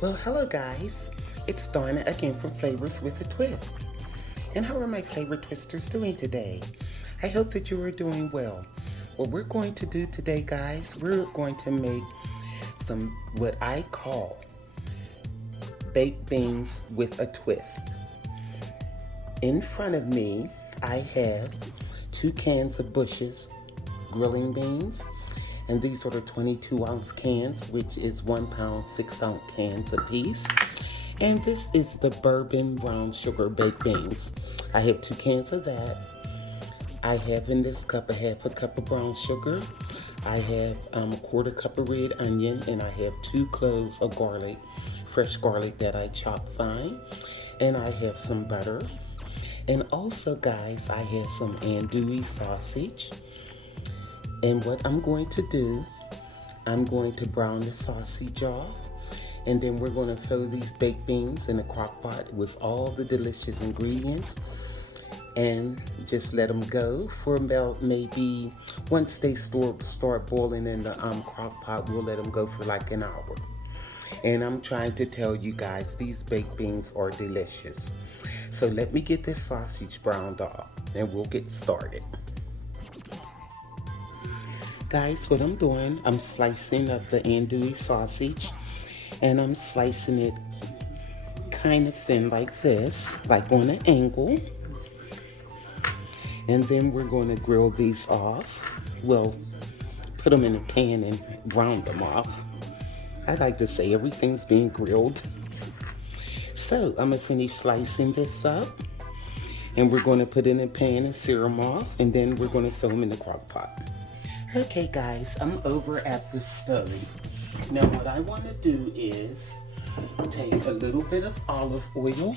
Well, hello guys. It's Donna again from Flavors with a Twist. And how are my flavor twisters doing today? I hope that you are doing well. What we're going to do today, guys, we're going to make some what I call baked beans with a twist. In front of me, I have 2 cans of Bushes Grillin Beans. And these are the 22-ounce cans, which is 1 pound, 6-ounce cans a piece. And this is the Bourbon brown sugar baked beans. I have 2 cans of that. I have in this cup a half a cup of brown sugar. I have a 1/4 cup of red onion, and I have 2 cloves of garlic, fresh garlic that I chop fine. And I have some butter. And also, guys, I have some andouille sausage. And what I'm going to do, I'm going to brown the sausage off, and then we're going to throw these baked beans in a crock pot with all the delicious ingredients and just let them go for about maybe, once they start boiling in the crock pot, we'll let them go for like an hour. And I'm trying to tell you guys, these baked beans are delicious. So let me get this sausage browned off and we'll get started. Guys, what I'm doing, I'm slicing up the andouille sausage, and I'm slicing it kind of thin like this, like on an angle. And then we're going to grill these off. Well, put them in a pan and brown them off. I like to say everything's being grilled. So I'm gonna finish slicing this up, and we're going to put it in a pan and sear them off, and then we're going to throw them in the crock pot. Okay guys, I'm over at the stove. Now what I want to do is take a little bit of olive oil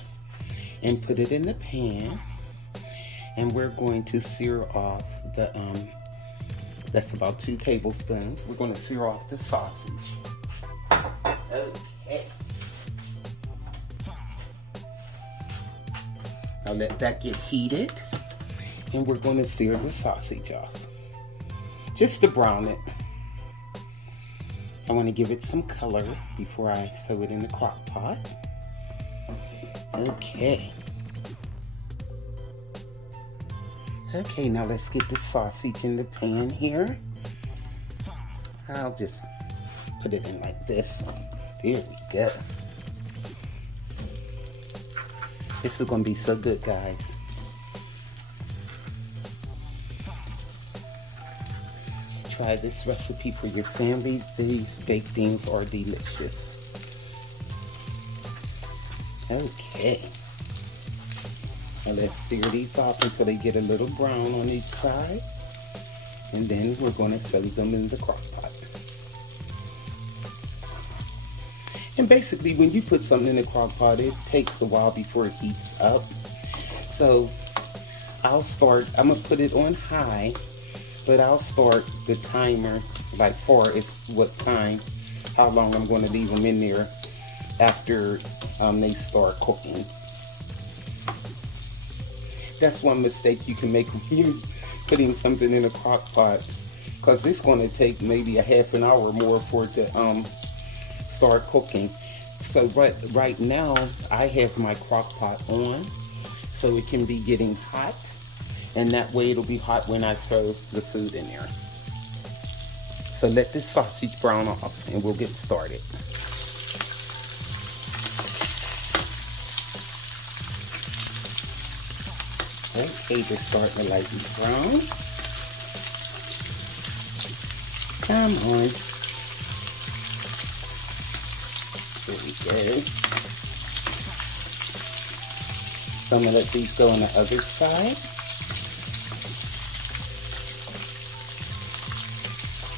and put it in the pan, and we're going to sear off the, that's about 2 tablespoons. We're going to sear off the sausage. Okay. Now let that get heated, and we're going to sear the sausage off. Just to brown it. I want to give it some color before I throw it in the crock pot. Okay. Okay, now let's get the sausage in the pan here. I'll just put it in like this. There we go. This is going to be so good, guys. Try this recipe for your family. These baked beans are delicious. Okay. Now let's sear these off until they get a little brown on each side. And then we're going to throw them in the crock pot. And basically, when you put something in the crock pot, it takes a while before it heats up. So I'm going to put it on high. But I'll start the timer like far as what time, how long I'm going to leave them in there after they start cooking. That's one mistake you can make when you're putting something in a crock pot, because it's going to take maybe a half an hour more for it to start cooking. So right now I have my crock pot on, so it can be getting hot. And that way it'll be hot when I throw the food in there. So let this sausage brown off and we'll get started. Okay, they're starting to lightly brown. Come on. There we go. So I'm going to let these go on the other side.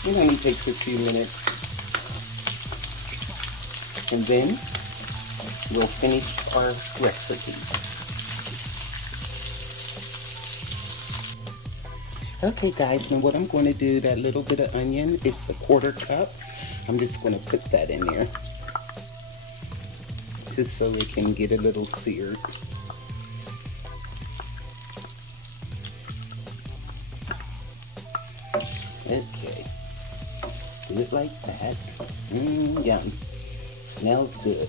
It only takes a few minutes, and then we'll finish our recipe. Okay guys, now what I'm going to do, that little bit of onion, it's a 1/4 cup. I'm just going to put that in there, just so it can get a little seared. Okay. Do it like that. Yum. Smells good.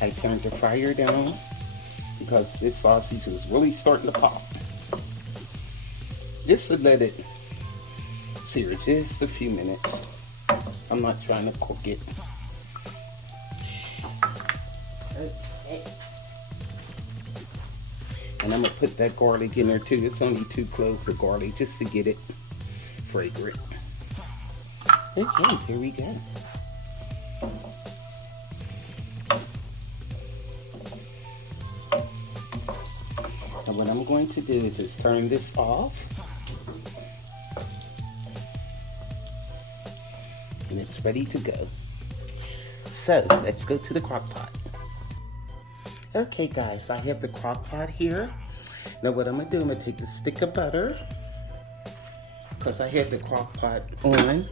I turned the fire down because this sausage is really starting to pop. Just to let it sear just a few minutes. I'm not trying to cook it. Okay. And I'm gonna put that garlic in there too. It's only 2 cloves of garlic just to get it fragrant. Okay, here we go. And what I'm going to do is just turn this off. And it's ready to go. So, let's go to the crock pot. Okay guys, I have the crock pot here. Now what I'm gonna do, I'm gonna take the stick of butter, because I had the crock pot on.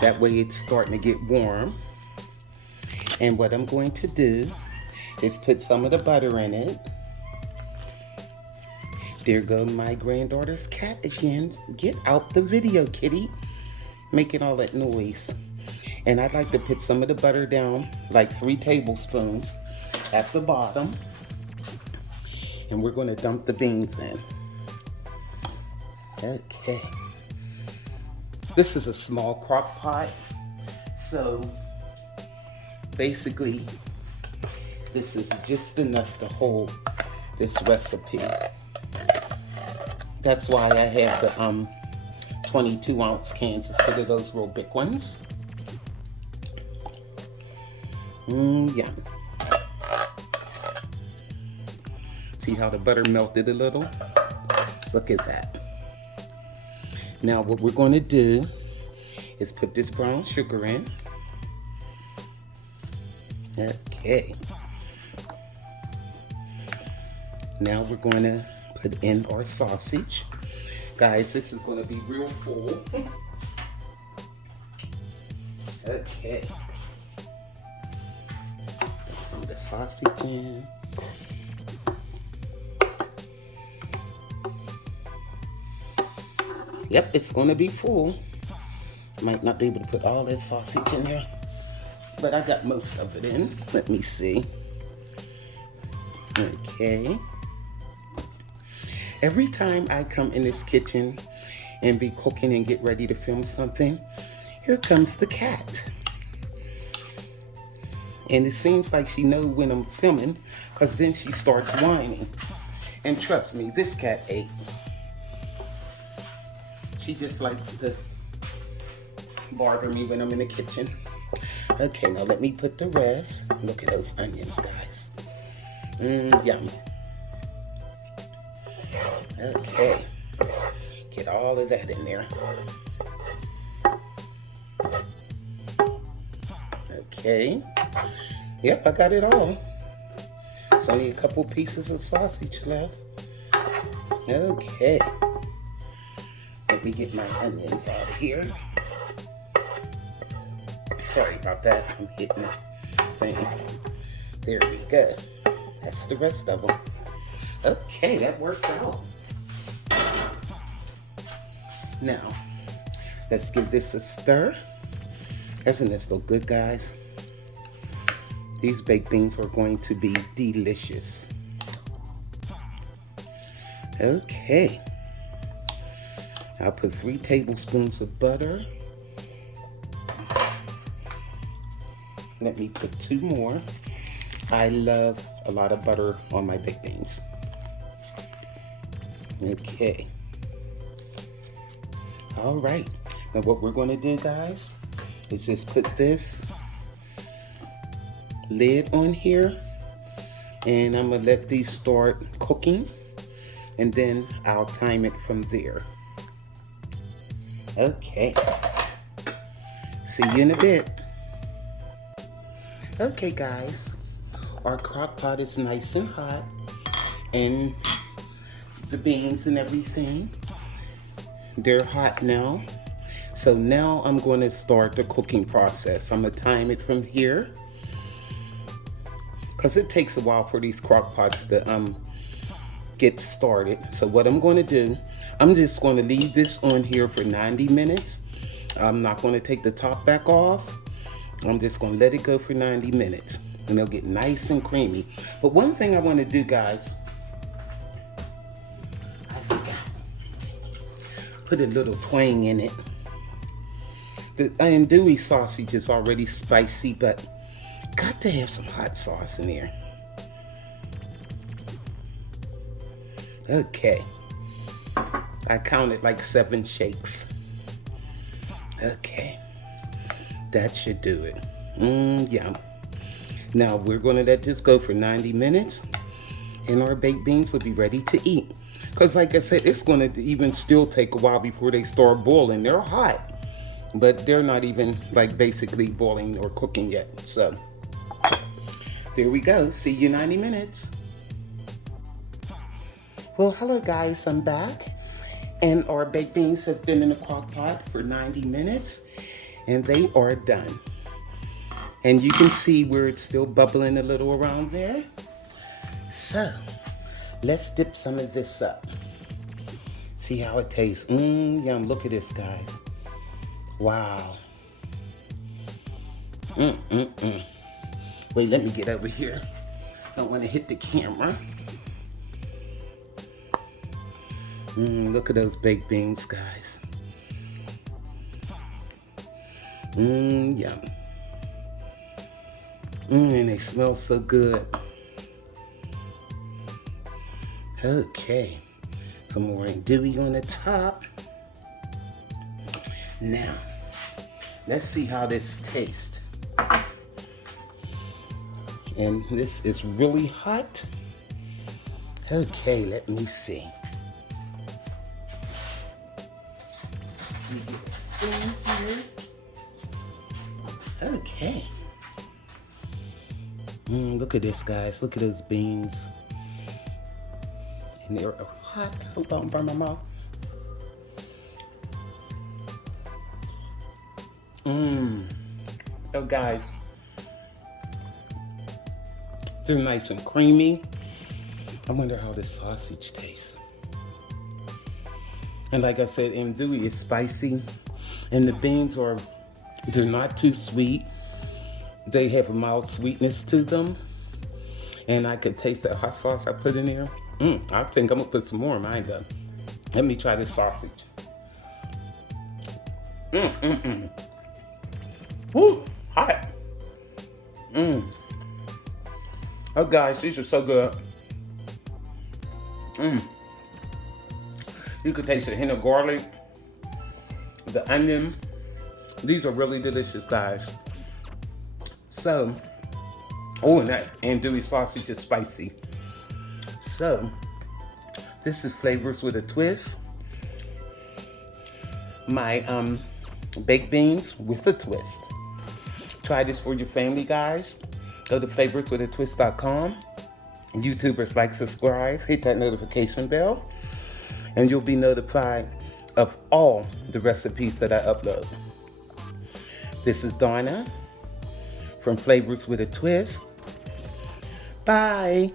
That way it's starting to get warm. And what I'm going to do is put some of the butter in it. There goes my granddaughter's cat again. Get out the video, kitty. Making all that noise. And I'd like to put some of the butter down, like 3 tablespoons at the bottom. And we're going to dump the beans in. Okay. This is a small crock pot. So basically, this is just enough to hold this recipe. That's why I have the 22-ounce cans instead of those real big ones. Yum. See how the butter melted a little? Look at that. Now what we're going to do is put this brown sugar in. Okay. Now we're going to put in our sausage. Guys, this is going to be real full. Okay. Put some of the sausage in. Yep, it's going to be full. Might not be able to put all that sausage in there, but I got most of it in. Let me see. Okay. Every time I come in this kitchen and be cooking and get ready to film something, here comes the cat. And it seems like she knows when I'm filming, because then she starts whining. And trust me, this cat ate. She just likes to bother me when I'm in the kitchen. Okay, now let me put the rest. Look at those onions, guys. Yummy. Okay, get all of that in there. Okay, yep, I got it all. There's only a couple pieces of sausage left. Okay, let me get my onions out of here. Sorry about that, I'm hitting the thing. There we go. That's the rest of them. Okay, that worked out. Now, let's give this a stir. Doesn't this look good, guys? These baked beans are going to be delicious. Okay. I'll put 3 tablespoons of butter. Let me put 2 more. I love a lot of butter on my baked beans. Okay. All right. Now what we're going to do, guys, is just put this lid on here, and I'm going to let these start cooking, and then I'll time it from there. Okay. See you in a bit. Okay, guys. Our crock pot is nice and hot, and the beans and everything, they're hot now. So now I'm going to start the cooking process. I'm going to time it from here, because it takes a while for these crock pots to get started. So what I'm going to do, I'm just going to leave this on here for 90 minutes, I'm not going to take the top back off. I'm just going to let it go for 90 minutes and they'll get nice and creamy. But one thing I want to do, guys, I forgot. Put a little twang in it. The andouille sausage is already spicy, but got to have some hot sauce in there. Okay. I counted like 7 shakes. Okay. That should do it. Yum. Now we're gonna let this go for 90 minutes and our baked beans will be ready to eat. Because like I said, it's gonna even still take a while before they start boiling. They're hot, but they're not even like basically boiling or cooking yet. So there we go. See you 90 minutes. Well, hello guys, I'm back. And our baked beans have been in the crock pot for 90 minutes and they are done. And you can see where it's still bubbling a little around there. So let's dip some of this up. See how it tastes. Yum, look at this, guys. Wow. Wait, let me get over here. Don't want to hit the camera. Look at those baked beans, guys. Yum. And they smell so good. Okay. Some more andouille on the top. Now, let's see how this tastes. And this is really hot. Okay, let me see. Let me get a spoon here. Okay. Look at this, guys. Look at those beans. And they're hot. Hold on, burn my mouth. Oh, guys. They're nice and creamy. I wonder how this sausage tastes. And like I said, andouille is spicy. And the beans they're not too sweet. They have a mild sweetness to them. And I could taste that hot sauce I put in there. I think I'm gonna put some more in mine though. Let me try this sausage. Woo, hot. Oh guys, these are so good. You could taste the hint of garlic, the onion. These are really delicious, guys. So, and that andouille sausage is spicy. So, this is Flavors with a Twist. My baked beans with a twist. Try this for your family, guys. Go to flavorswithatwist.com. YouTubers, like, subscribe, hit that notification bell, and you'll be notified of all the recipes that I upload. This is Donna from Flavors with a Twist. Bye.